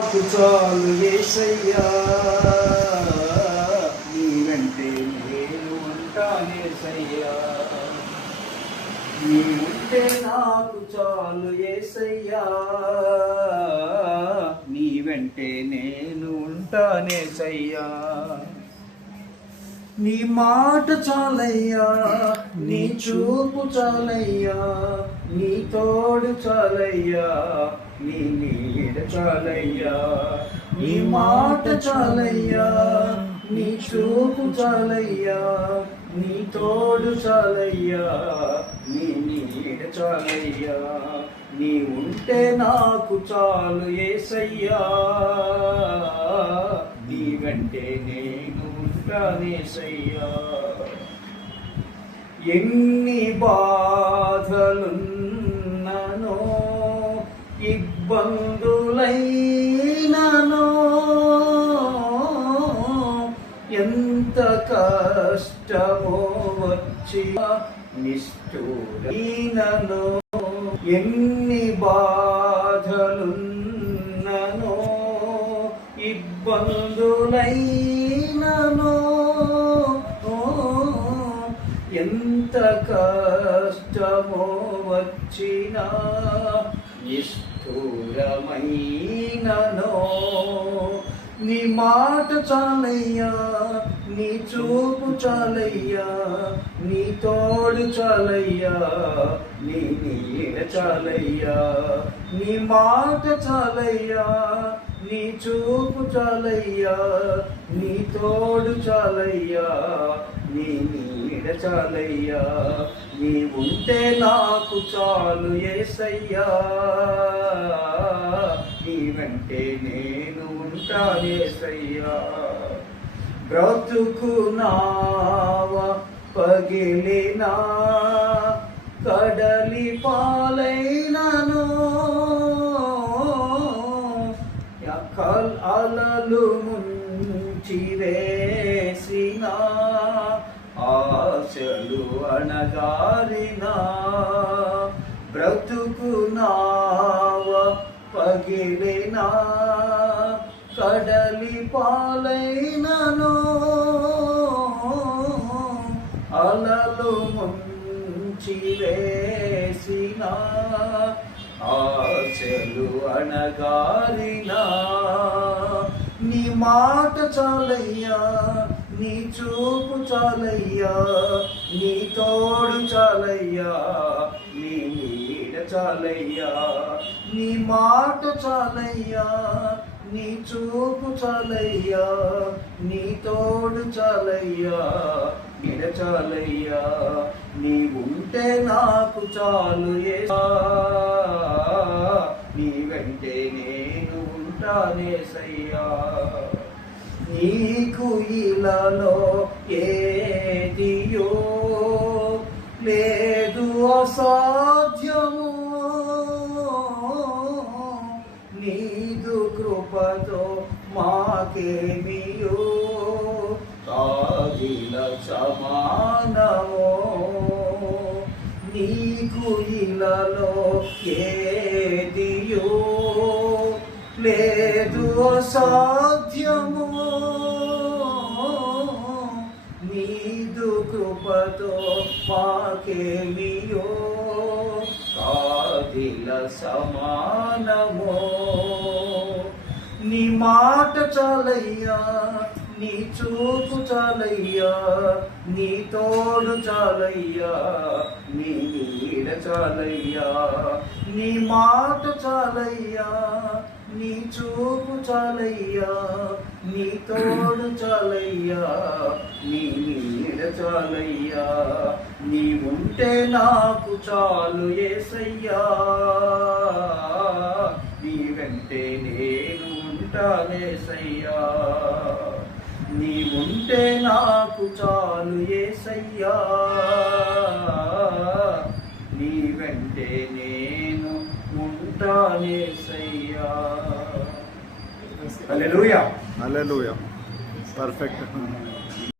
చాలు యేసయ్యా, నీ వెంటే నేను ఉంటానేసయ్యా. నీ ఉంటే నాకు చాలు యేసయ్యా, నీ వెంటే నేను ఉంటానేసయ్యా. నీ మాట చాలయ్యా, నీ చూపు చాలయ్యా, నీ తోడు చాలయ్యా, నీ నీడ చాలయ్యా. నీ మాట చాలయ్యా, నీ చూపు చాలయ్యా, నీ తోడు చాలయ్యా, నీ నీడ చాలయ్యా. నీ ఉంటే నాకు చాలు యేసయ్యా, నీ వెంటే నేను ఉంటానేసయ్యా. ఎన్ని బాధలున్ననో ఇబ్బందులైననో, ఎంత కష్టమో వచ్చి నిష్ఠూరమైననో, ఎన్ని బాధలున్ననో ఇబ్బందులైననో, ఎంత కష్టమో వచ్చినా నిష్ఠూరమైననో, నీ మాట చాలయ్యా, నీ చూపు చాలయ్యా, నీ తోడు చాలయ్యా, నీ నీడ చాలయ్యా. నీ మాట చాలయ్యా, నీ చూపు చాలయ్యా, నీ తోడు చాలయ్యా, నీ నీడ చాలయ్యా. నీ ఉంటే నాకు చాలు యేసయ్యా, నీ వెంటే నేను ఉంటానేసయ్యా. బ్రతుకు నావ పగిలినా, కడలి పాలైనను, అలలు ముంచి వేసిన, ఆశలు అణగారిన, బ్రతుకు నావ పగిలిన, కడలి పాలైనను, అలలు ముంచి వేసిన, ఆశలు అణగారిన. నీ మాట చాలయ్యా, నీ చూపు చాలయ్యా, నీ తోడు చాలయ్యా, నీ నీడ చాలయ్యా. నీ మాట చాలయ్యా, నీ చూపు చాలయ్యా, నీ తోడు చాలయ్యా, నీడ చాలయ్యా. నీ ఉంటే నాకు చాలు యేసయ్యా, నీ వెంటే నేను ఉంటానేసయ్యా. నీకు ఇలాలో ఏదియో లేదు అసాధ్యము, నీదు కృపతో మాకేమియో కాదిల సమానమో. నీకు ఇలాలో ఏదియో లేదు అసాధ్యము, నీదు కృపతో మాకేమియో కాదిల సమానమో. నీ మాట చాలయ్యా, నీ చూపు చాలయ్యా, నీ తోడు చాలయ్యా, నీ నీడ చాలయ్యా. నీ మాట చాలయ్యా, నీ చూపు చాలయ్యా, నీ తోడు చాలయ్యా, నీ నీడ చాలయ్యా. నీ ఉంటే నాకు చాలు యేసయ్యా, నీ వెంటే నేను ఉంటానేసయ్యా. నీ ఉంటే నాకు చాలు యేసయ్యా, నీ వెంటే నేను ఉంటానేసయ్యా. హల్లెలూయా, హల్లెలూయా. పర్ఫెక్ట్.